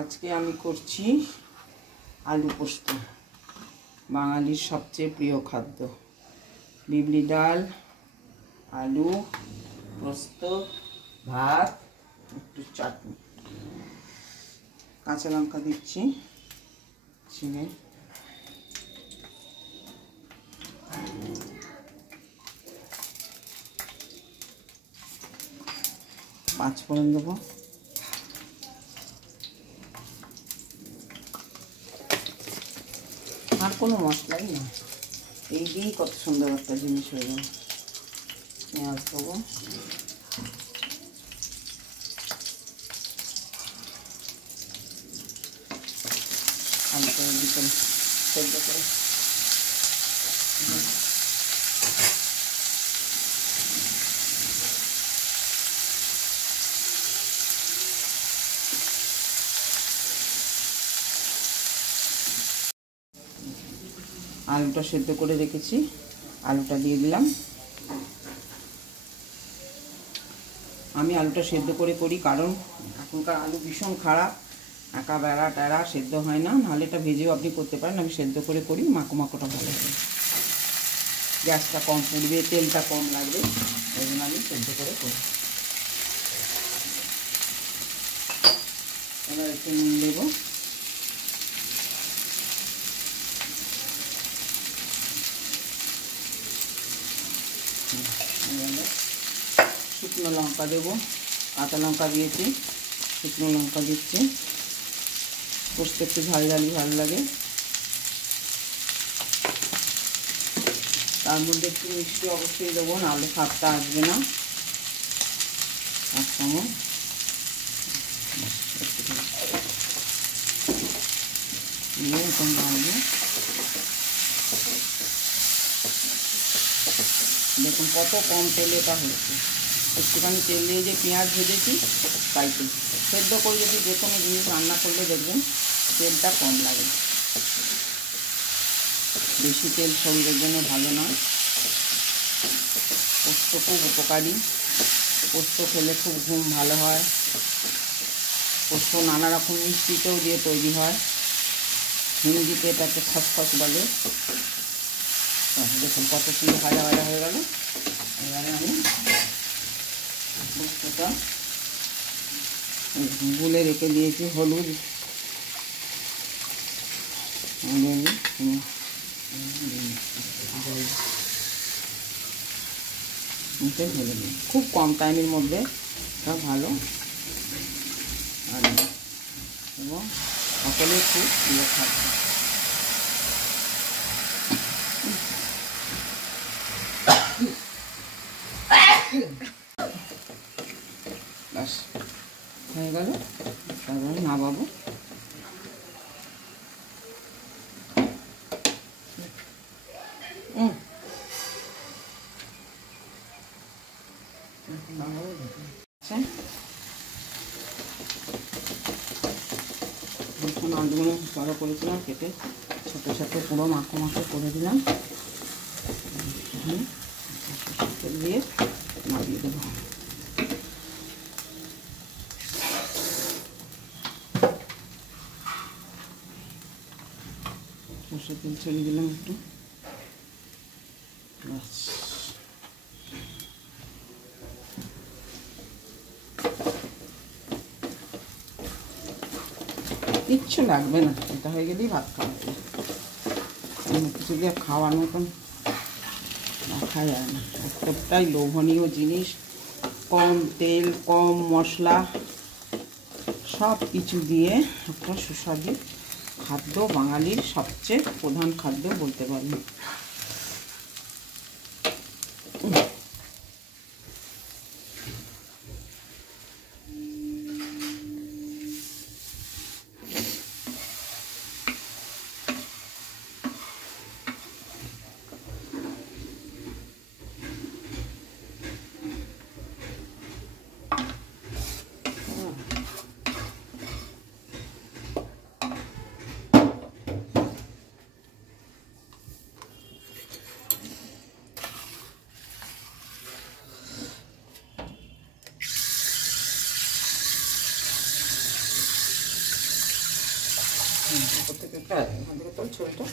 আজকে আমি করছি আলু পোস্ত, বাঙালির সবচেয়ে প্রিয় খাদ্য। বিবলি ডাল, আলু পোস্ত, ভাত, একটু চাটনি, কাঁচা লঙ্কা দিচ্ছি, চিনি, পাঁচফোড়ন দেবো, আর কোনো মশলাই না, এই দিয়েই কত সুন্দর একটা জিনিস হয়ে যাবে। পেঁয়াজ দেবো, হালকা দিতে সেদ্ধ করে আলুটা সেদ্ধ করে রেখেছি, আলুটা দিয়ে দিলাম। আমি আলুটা সেদ্ধ করে করি কারণ এখনকার আলু ভীষণ খারাপ, একা বেড়া টেরা সেদ্ধ হয় না, নাহলে এটা ভেজেও আপনি করতে পারেন। আমি সেদ্ধ করে করি, মাখোটা ভালো হয়, গ্যাসটা কম পুড়বে, তেলটা কম লাগবে, ওই জন্য আমি সেদ্ধ করে করি। এবার একটু নুন দেবো, শুকনো লঙ্কা দেবো, কাঁচা লঙ্কা দিয়েছি, শুকনো লঙ্কা দিচ্ছি, পোস্ত একটু ঝাল ভালো লাগে। তার মধ্যে একটু মিষ্টি অবশ্যই দেবো, নাহলে স্বাদটা আসবে না। এক চামচ দিয়ে এখন ঢালবো। দেখুন কত কম তেলে এটা হচ্ছে, একটুখানি তেল দিয়ে যে পেঁয়াজ ভেজেছি তাই তো। সেদ্ধ করে যদি যে কোনো জিনিস রান্না করলে দেখবেন তেলটা কম লাগে, বেশি তেল শরীরের জন্য ভালো নয়। পোস্ত খুব উপকারী, পোস্ত খেলে খুব ঘুম ভালো হয়। পোস্ত নানা রকম মিষ্টিতেও দিয়ে তৈরি হয়, হিন্দিতে এটাকে খসখস বলে। দেখুন কত সুন্দর ভাজা হয়ে গেল। এবারে আমি পোস্তটা গুলে রেখে দিয়েছি, হলুদ ঢেলে দিই, খুব কম টাইমের মধ্যে এটা ভালো আর এবং সকলের খুব প্রিয় খাদ্য। ব্যাস হয়ে গেল, তারপরে নামাবো। এখন আলুগুলো বড় করেছিলাম, কেটে ছোটো ছোটো পুরো মাখো করে দিলাম, দিয়ে নামিয়ে দেবো। সরষের তেল ছড়িয়ে দিলাম একটু, ব্যাস। কিচ্ছু লাগবে না, এটা হয়ে গেলেই ভাত খাওয়া যায়। কিছু দিয়ে খাওয়ার মতন রাখা যায় না, এতটাই লোভনীয় জিনিস। কম তেল, কম মশলা, সব কিছু দিয়ে একটা সুস্বাদু খাদ্য, বাঙালির সবচেয়ে প্রধান খাদ্য বলতে পারি। উপর থেকে এখান থেকে তোল ছড়িটা